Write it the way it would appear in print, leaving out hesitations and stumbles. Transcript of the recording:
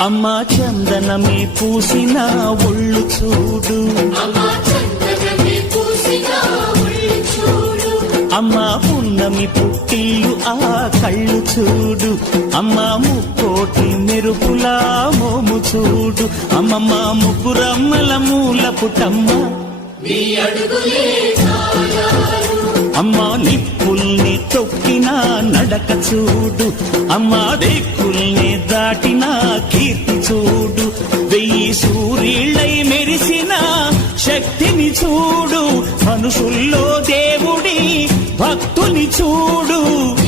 అమ్మా చందనమే పూసిన ఒళ్ళు చూడు, అమ్మా పున్నమి పుట్టిల్లు ఆ కళ్ళు చూడు, అమ్మా ముక్కోటి మెరుపులా మోము చూడు, అమ్మమ్మ ముగ్గురమ్మల మూల పుటమ్మ అమ్మా నిప్పుల్ని తొక్కిన నడక చూడు, అమ్మా దిక్కుల్ని దాటిన కీర్తి చూడు, 1000 సూర్యుళ్ళై మెరిసిన శక్తిని చూడు, మనుషుల్లో దేవుడి భక్తుని చూడు.